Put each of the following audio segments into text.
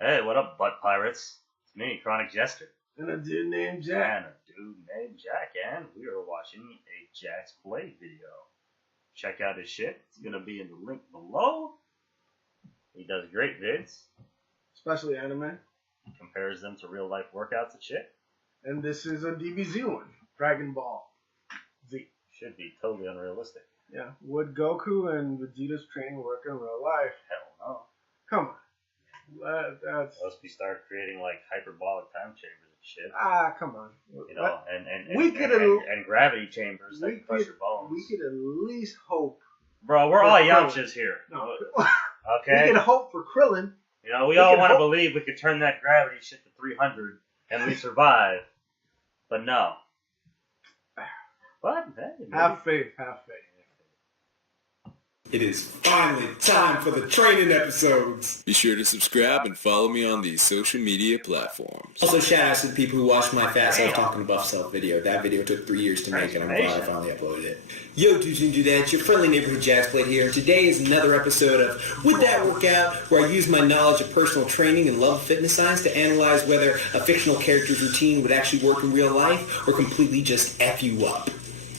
Hey, what up, butt pirates? It's me, Chronic Jester. And a dude named Jack. And we are watching a Jack's Play video. Check out his shit. It's gonna be in the link below. He does great vids. Especially anime. He compares them to real life workouts and shit. And this is a DBZ one. Dragon Ball Z. Should be totally unrealistic. Yeah. Would Goku and Vegeta's training work in real life? Hell no. Come on. That's... Unless we start creating like hyperbolic time chambers and shit. Come on. You know, and gravity chambers that crush your bones. We could at least hope. Bro, we're all Yamchas here. No. Okay? We can hope for Krillin. You know, we all want to believe we could turn that gravity shit to 300 and we survive. But no. But, hey, maybe. Have faith. It is finally time for the training episodes. Be sure to subscribe and follow me on these social media platforms. Also, shout out to the people who watched my Fat Self Talking to Buff Self video. That video took 3 years to make, and I'm glad I finally uploaded it. Yo, dudes and dudettes, your friendly neighborhood Jack's Plate here. Today is another episode of Would That Work Out, where I use my knowledge of personal training and love of fitness science to analyze whether a fictional character's routine would actually work in real life or completely just F you up.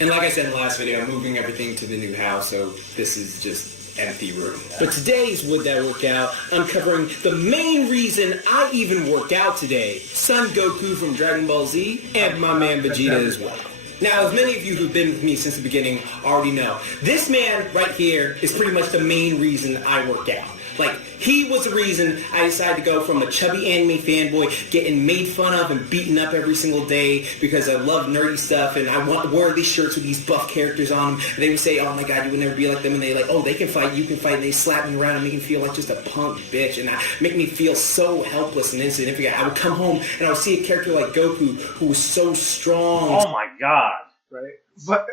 And like I said in the last video, I'm moving everything to the new house, so this is just empty room. But today's Would That Work Out, I'm covering the main reason I even worked out today. Son Goku from Dragon Ball Z, and my man Vegeta as well. Now, as many of you who've been with me since the beginning already know, this man right here is pretty much the main reason I work out. Like, he was the reason I decided to go from a chubby anime fanboy getting made fun of and beaten up every single day because I love nerdy stuff and I want to wear these shirts with these buff characters on them. And they would say, oh my god, you would never be like them. And they like, oh, they can fight, you can fight. And they slap me around and make me feel like just a punk bitch. And make me feel so helpless and insignificant. I would come home and I would see a character like Goku who was so strong. Oh my god. Right? But,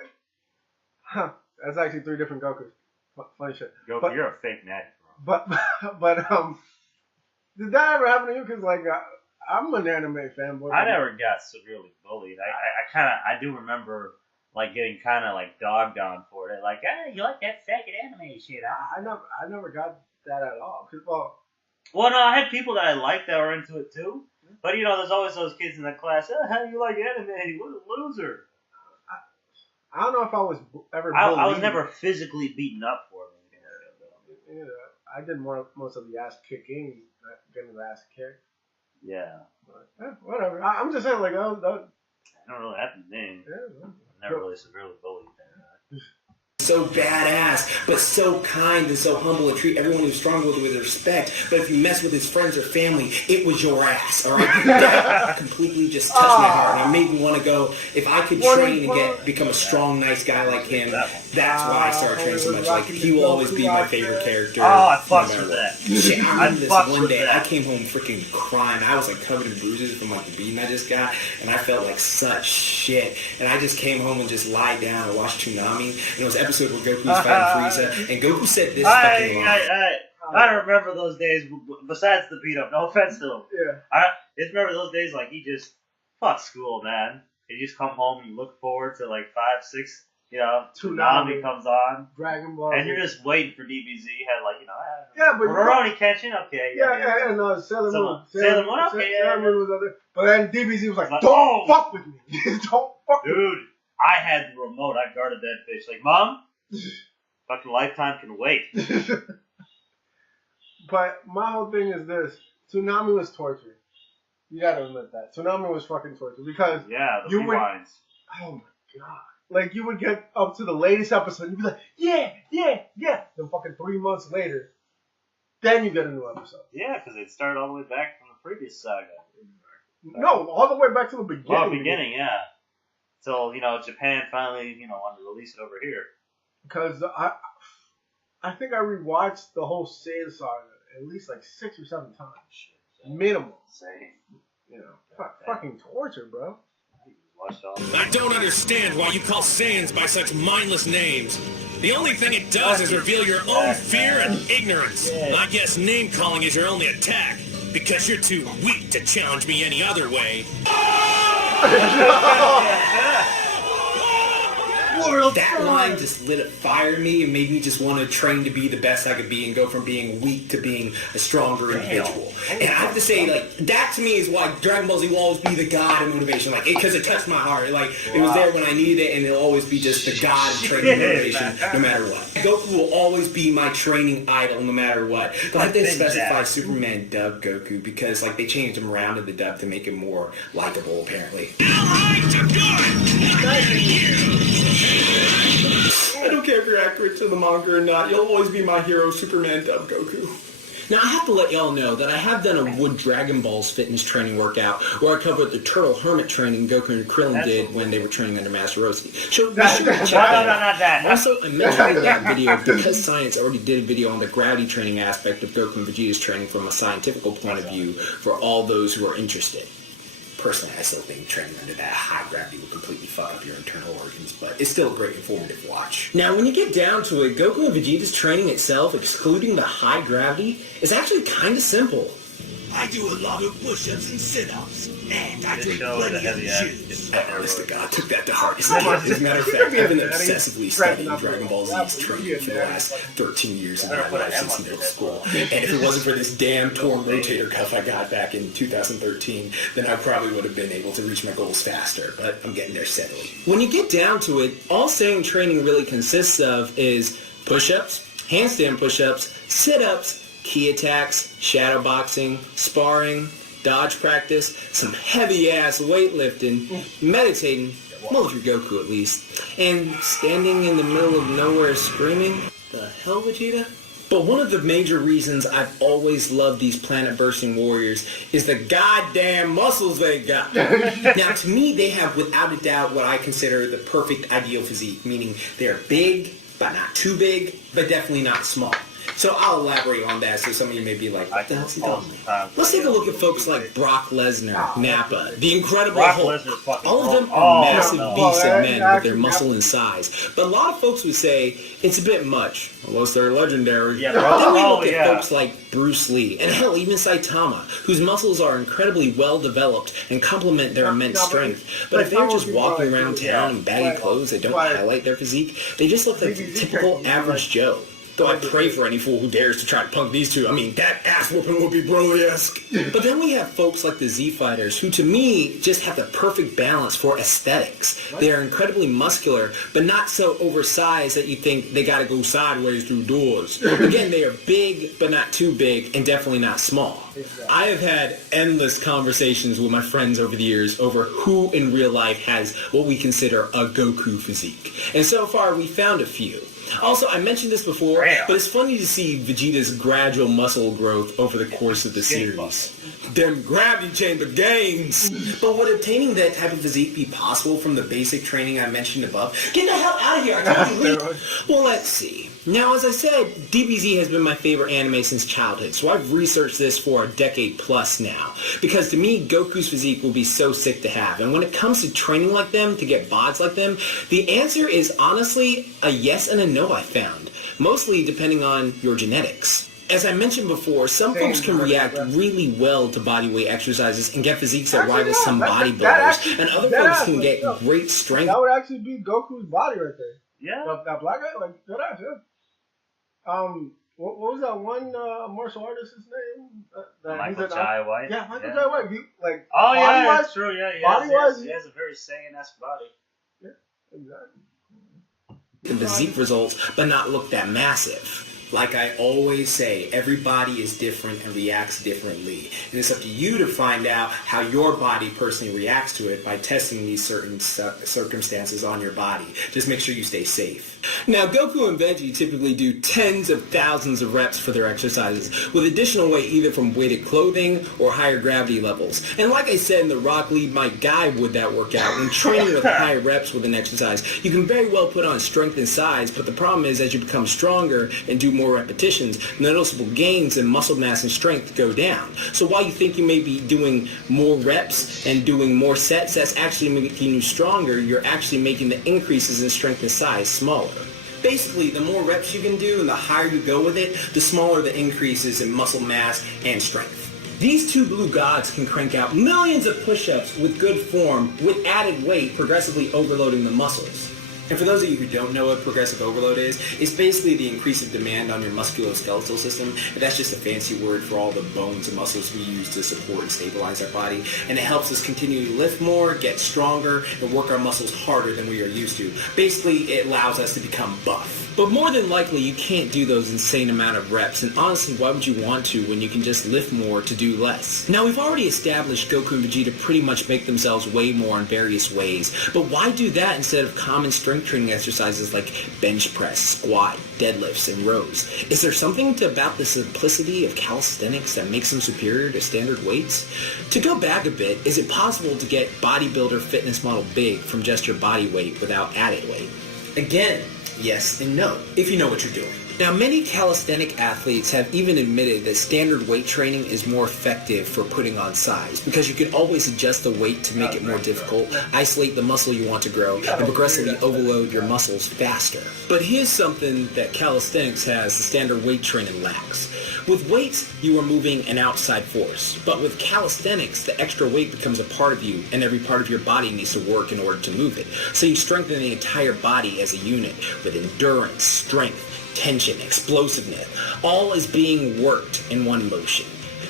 that's actually 3 different Gokus. Funny shit. Goku, but, you're a fake natty. But, did that ever happen to you? Because, like, I'm an anime fanboy. I never got severely bullied. I do remember, like, getting kind of, like, dogged on for it. Like, hey, you like that faggot anime shit, huh? I never got that at all. Well, no, I had people that I liked that were into it, too. But, you know, there's always those kids in the class, oh, how do you like anime? What a loser. I don't know if I was ever bullied. I was never physically beaten up for it. Yeah. I did most of the ass kicking, not getting the ass kicked. Yeah. But, whatever. I'm just saying, like, I don't really have to name. Yeah. Never really severely bullied. So badass, but so kind and so humble and treat everyone who's strong with respect. But if you mess with his friends or family, it was your ass, all right? That completely just touched my heart. And it made me want to go, if I could train and become a strong, nice guy like him, that's why I started training so much. Like, he will always be my favorite character. Oh, I fucked with that. Shit, I remember this one day, I came home freaking crying. I was like covered in bruises from like the beating I just got, and I felt like such shit. And I just came home and just lied down and watched Toonami. And it was an episode where Goku's fighting Frieza, and Goku said this fucking line. I remember those days, besides the beat up, no offense to him. Yeah. I just remember those days, like, he just, fuck school, man. And you just come home and you look forward to, like, 5, 6, you know, Toonami comes on. Dragon Ball. And you're just waiting for DBZ. Had, like, you know, yeah, but Rurouni Kenshin, okay. Yeah, no, Sailor Moon. Sailor Moon, okay, Sailor Moon was out there. But then DBZ was like, don't fuck with me. Don't fuck with me. Dude, I had the remote. I guarded that bitch. Like, Mom, fucking Lifetime can wait. But my whole thing is this. Toonami was torture. You gotta admit that. Toonami was fucking torture. Because yeah, the rewinds. Oh my god. Like, you would get up to the latest episode and you'd be like, yeah. Then fucking 3 months later, then you get a new episode. Yeah, because it started all the way back from the previous saga. No, all the way back to the beginning. Well, beginning, yeah. Till, you know, Japan finally, you know, wanted to release it over here. Because I think I rewatched the whole Saiyan saga at least like 6 or 7 times. Minimum. Same. You know, fucking torture, bro. I don't understand why you call Saiyans by such mindless names. The only thing it does is reveal your own fear and ignorance. I guess name-calling is your only attack, because you're too weak to challenge me any other way. That line just lit a fire in me and made me just want to train to be the best I could be and go from being weak to being a stronger individual. And I have to say, like, that to me is why Dragon Ball Z will always be the god of motivation. Like, because it touched my heart. Like, it was there when I needed it, and it'll always be just the god of training motivation, no matter what. Goku will always be my training idol, no matter what. But I did specify Superman dubbed Goku because, like, they changed him around in the dub to make him more likable, apparently. I don't care if you're accurate to the manga or not. You'll always be my hero, Superman dubbed Goku. Now, I have to let y'all know that I have done a Wood Dragon Balls fitness training workout where I covered the Turtle Hermit training Goku and Krillin did when they were training under Master Roshi. So be sure to check that out. Also, I mentioned in that video because Science already did a video on the gravity training aspect of Goku and Vegeta's training from a scientific point of view for all those who are interested. Personally, I still think training under that high gravity will completely fuck up your internal organs, but it's still a great informative watch. Now, when you get down to it, Goku and Vegeta's training itself, excluding the high gravity, is actually kind of simple. I do a lot of push-ups and sit-ups, and I drink plenty of juice. Honest to God, I took that to heart. As a matter of fact, I've been obsessively studying Dragon Ball Z's training for the last 13 years of my life since middle school. And if it wasn't for this damn torn rotator cuff I got back in 2013, then I probably would have been able to reach my goals faster, but I'm getting there steadily. When you get down to it, all Saiyan training really consists of is push-ups, handstand push-ups, sit-ups, key attacks, shadow boxing, sparring, dodge practice, some heavy-ass weightlifting, meditating, well, if you're Goku at least, and standing in the middle of nowhere screaming, the hell, Vegeta? But one of the major reasons I've always loved these planet-bursting warriors is the goddamn muscles they got. Now, to me, they have, without a doubt, what I consider the perfect ideal physique, meaning they're big, but not too big, but definitely not small. So I'll elaborate on that so some of you may be like, what the hell's he talking about? Let's take a look at folks like Brock Lesnar, Nappa, the Incredible Hulk. All of them are massive beasts of men with their muscle and size. But a lot of folks would say it's a bit much, unless they're legendary. Then we look at folks like Bruce Lee, and hell, even Saitama, whose muscles are incredibly well developed and complement their immense strength. But if they're just walking around town in baggy clothes that don't highlight their physique, they just look like the typical average Joe. Though I pray for any fool who dares to try to punk these two. I mean, that ass-whooping would be Broly-esque. But then we have folks like the Z-Fighters, who to me just have the perfect balance for aesthetics. They are incredibly muscular, but not so oversized that you think they gotta go sideways through doors. Again, they are big, but not too big, and definitely not small. I have had endless conversations with my friends over the years over who in real life has what we consider a Goku physique. And so far, we found a few. Also, I mentioned this before, but it's funny to see Vegeta's gradual muscle growth over the course of the series. Them gravity chamber gains! But would obtaining that type of physique be possible from the basic training I mentioned above? Get the hell out of here! I told you to leave! Well, let's see. Now, as I said, DBZ has been my favorite anime since childhood, so I've researched this for a decade plus now. Because to me, Goku's physique will be so sick to have, and when it comes to training like them, to get bods like them, the answer is honestly a yes and a no, I found. Mostly depending on your genetics. As I mentioned before, some folks can react really well to bodyweight exercises and get physiques that rival some bodybuilders, and other folks can get great strength. That would actually be Goku's body right there. Yeah. That black guy, like, good ass, yeah. What was that one martial artist's name? Michael Jai White. Yeah, Michael Jai White. He, like, oh yeah, that's true. Yeah, body-wise, he has a very Saiyan-esque body. Yeah, exactly. The physique results, but not look that massive. Like I always say, everybody is different and reacts differently. And it's up to you to find out how your body personally reacts to it by testing these certain circumstances on your body. Just make sure you stay safe. Now, Goku and Veggie typically do tens of thousands of reps for their exercises, with additional weight either from weighted clothing or higher gravity levels. And like I said in the Rock Lee Mike Guide Would That Workout, when training with high reps with an exercise, you can very well put on strength and size, but the problem is as you become stronger and do more repetitions, noticeable gains in muscle mass and strength go down. So while you think you may be doing more reps and doing more sets, that's actually making you stronger. You're actually making the increases in strength and size smaller. Basically, the more reps you can do and the higher you go with it, the smaller the increases in muscle mass and strength. These two blue gods can crank out millions of push-ups with good form with added weight progressively overloading the muscles. And for those of you who don't know what progressive overload is, it's basically the increase of demand on your musculoskeletal system. And that's just a fancy word for all the bones and muscles we use to support and stabilize our body. And it helps us continue to lift more, get stronger, and work our muscles harder than we are used to. Basically, it allows us to become buff. But more than likely, you can't do those insane amount of reps, and honestly, why would you want to when you can just lift more to do less? Now, we've already established Goku and Vegeta pretty much make themselves weigh more in various ways, but why do that instead of common strength training exercises like bench press, squat, deadlifts, and rows? Is there something about the simplicity of calisthenics that makes them superior to standard weights? To go back a bit, is it possible to get bodybuilder fitness model big from just your body weight without added weight? Again, yes and no, if you know what you're doing. Now, many calisthenic athletes have even admitted that standard weight training is more effective for putting on size because you can always adjust the weight to make it more difficult, isolate the muscle you want to grow, and progressively overload your muscles faster. But here's something that calisthenics has the standard weight training lacks. With weights, you are moving an outside force, but with calisthenics, the extra weight becomes a part of you, and every part of your body needs to work in order to move it. So you strengthen the entire body as a unit with endurance, strength, tension, explosiveness, all is being worked in one motion.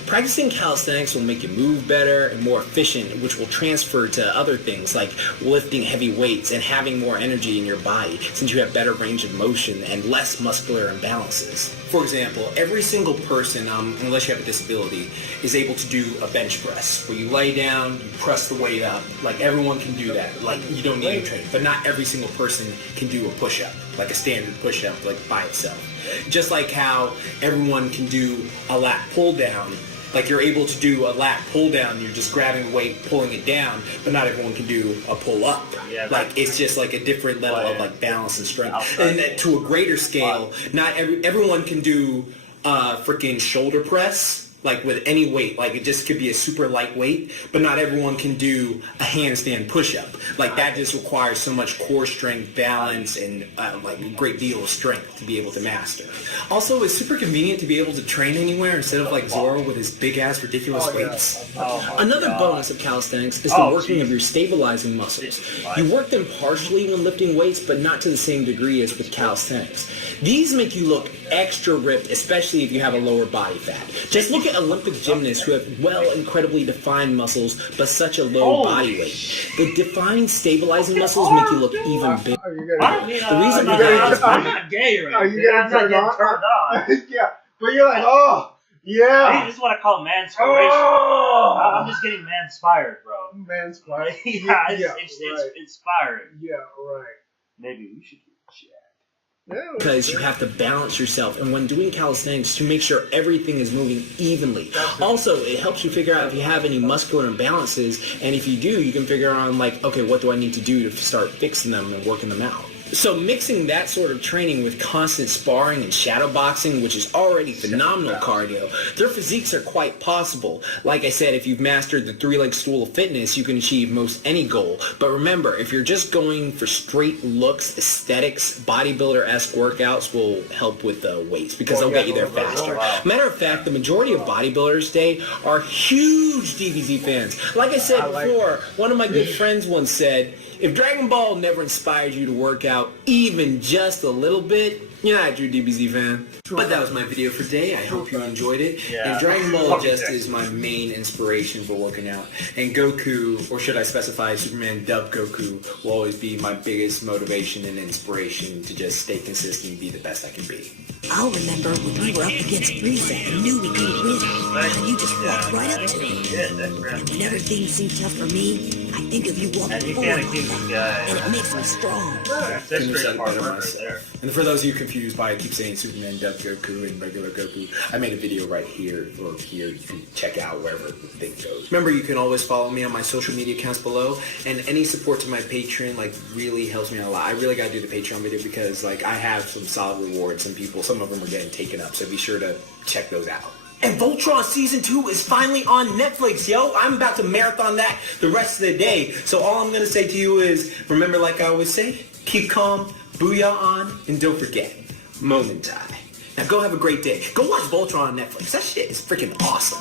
Practicing calisthenics will make you move better and more efficient, which will transfer to other things like lifting heavy weights and having more energy in your body since you have better range of motion and less muscular imbalances. For example, every single person, unless you have a disability, is able to do a bench press where you lay down, you press the weight up. Like everyone can do that. Like you don't need any training, but not every single person can do a push-up, like a standard push-up, like by itself. Just like how everyone can do a lat pull down. Like you're able to do a lat pull down, you're just grabbing the weight, pulling it down, but not everyone can do a pull up. Yeah, like it's just like a different level of like balance and strength. And then to a greater scale, not everyone can do freaking shoulder press. Like with any weight, like it just could be a super light weight, but not everyone can do a handstand push-up. Like that just requires so much core strength, balance, and like a great deal of strength to be able to master. Also, it's super convenient to be able to train anywhere instead of like Zoro with his big-ass ridiculous weights. Another bonus of calisthenics is the working of your stabilizing muscles. You work them partially when lifting weights, but not to the same degree as with calisthenics. These make you look extra ripped, especially if you have a lower body fat. Just look at Olympic gymnasts who have incredibly defined muscles, but such a low body weight. The defined stabilizing muscles make you look even bigger. The reason I'm not gay right now. Are you getting turned on? Yeah, but you're like, oh, yeah. This is what I call man-spiration. Oh. I'm just getting man-inspired, bro. Man-inspired? Yeah, it's inspiring. Yeah, right. Maybe we should do that. Because you have to balance yourself, and when doing calisthenics, to make sure everything is moving evenly. Also, it helps you figure out if you have any muscular imbalances, and if you do, you can figure out like, okay, what do I need to do to start fixing them and working them out. So mixing that sort of training with constant sparring and shadow boxing, which is already phenomenal cardio, their physiques are quite possible. Like I said, if you've mastered the three-leg stool of fitness, you can achieve most any goal. But remember, if you're just going for straight looks, aesthetics, bodybuilder-esque workouts will help with the weights because they'll get you there faster. Matter of fact, the majority of bodybuilders today are huge DBZ fans. Like I said before, one of my good friends once said, if Dragon Ball never inspired you to work out even just a little bit, you're not a true DBZ fan. But that was my video for today. I hope you enjoyed it. And Dragon Ball just is my main inspiration for working out. And Goku, or should I specify Superman dubbed Goku, will always be my biggest motivation and inspiration to just stay consistent and be the best I can be. I'll remember when we were up against Frieza and knew we couldn't win, and you just walked right up to him. And when everything seemed tough for me, I think of you walking forward, and it makes me strong. Couldn't have said it better myself. And for those of you confused by I keep saying Superman dubbed Goku and regular Goku, I made a video right here, or here you can check out wherever the thing goes. Remember, you can always follow me on my social media accounts below, and any support to my Patreon like really helps me out a lot. I really gotta do the Patreon video because like I have some solid rewards. Some of them are getting taken up, so be sure to check those out. And Voltron Season 2 is finally on Netflix, yo. I'm about to marathon that the rest of the day. So all I'm going to say to you is, remember like I always say, keep calm, booyah on, and don't forget, momentai. Now go have a great day. Go watch Voltron on Netflix. That shit is freaking awesome.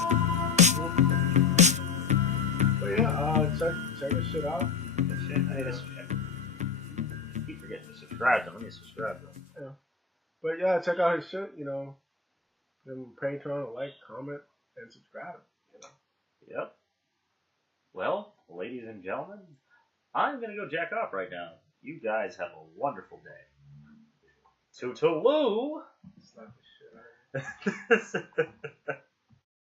But yeah, check this shit out. I keep forgetting this. subscribe to him. Let me subscribe to him. Yeah. But yeah, check out his shit. You know, give him a Patreon, like, comment, and subscribe. You know. Yep. Well, ladies and gentlemen, I'm gonna go jack off right now. You guys have a wonderful day. Toodaloo! Slap the shit out of you.